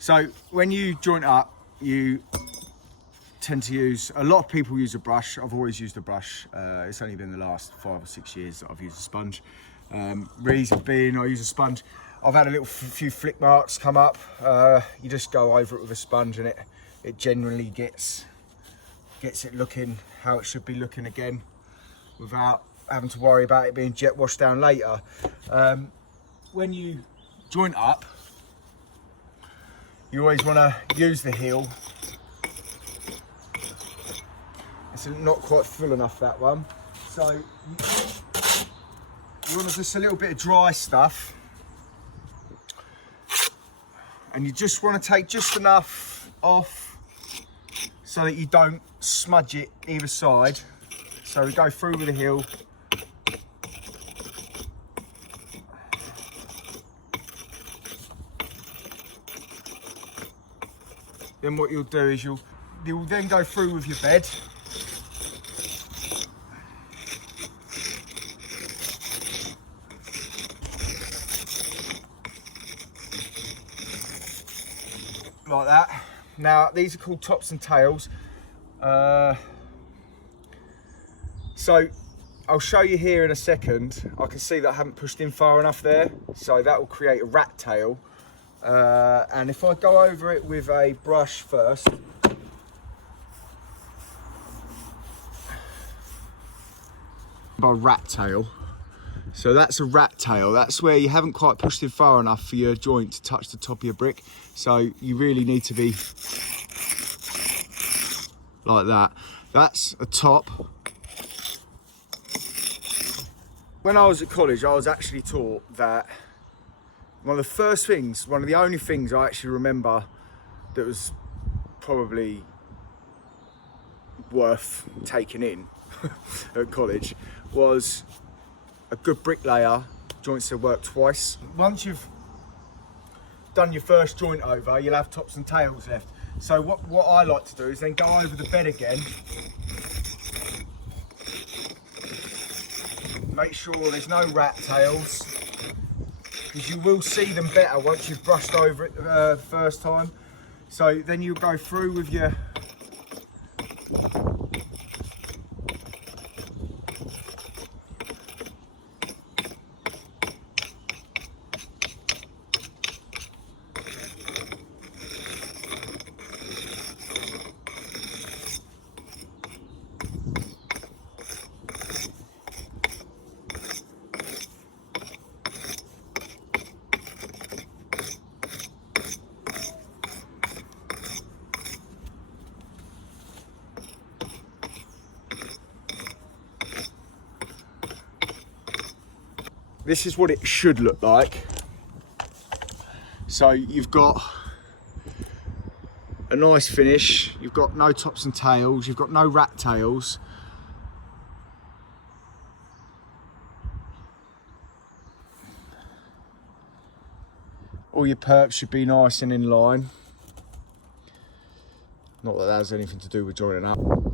So when you joint up, you tend to use, a lot of people use a brush. I've always used a brush. It's only been the last 5 or 6 years that I've used a sponge. Reason being, I use a sponge. I've had a few flick marks come up. You just go over it with a sponge and it generally gets it looking how it should be looking again without having to worry about it being jet washed down later. When you joint up, you always want to use the heel. It's not quite full enough, that one. So you want just a little bit of dry stuff. And you just want to take just enough off so that you don't smudge it either side. So we go through with the heel. Then what you'll do is you'll then go through with your bed. Like that. Now these are called tops and tails. So I'll show you here in a second. I can see that I haven't pushed in far enough there, so that will create a rat tail. And if I go over it with a brush first, by rat tail. So that's a rat tail. That's where you haven't quite pushed in far enough for your joint to touch the top of your brick. So you really need to be like that. That's a top. When I was at college, I was actually taught that one of the only things I actually remember that was probably worth taking in at college was a good bricklayer joints that work twice. Once you've done your first joint over, you'll have tops and tails left. So what I like to do is then go over the bed again. Make sure there's no rat tails, because you will see them better once you've brushed over it the first time. So then you'll go through with your this is what it should look like. So you've got a nice finish, you've got no tops and tails, you've got no rat tails. All your perps should be nice and in line. Not that that has anything to do with joining up.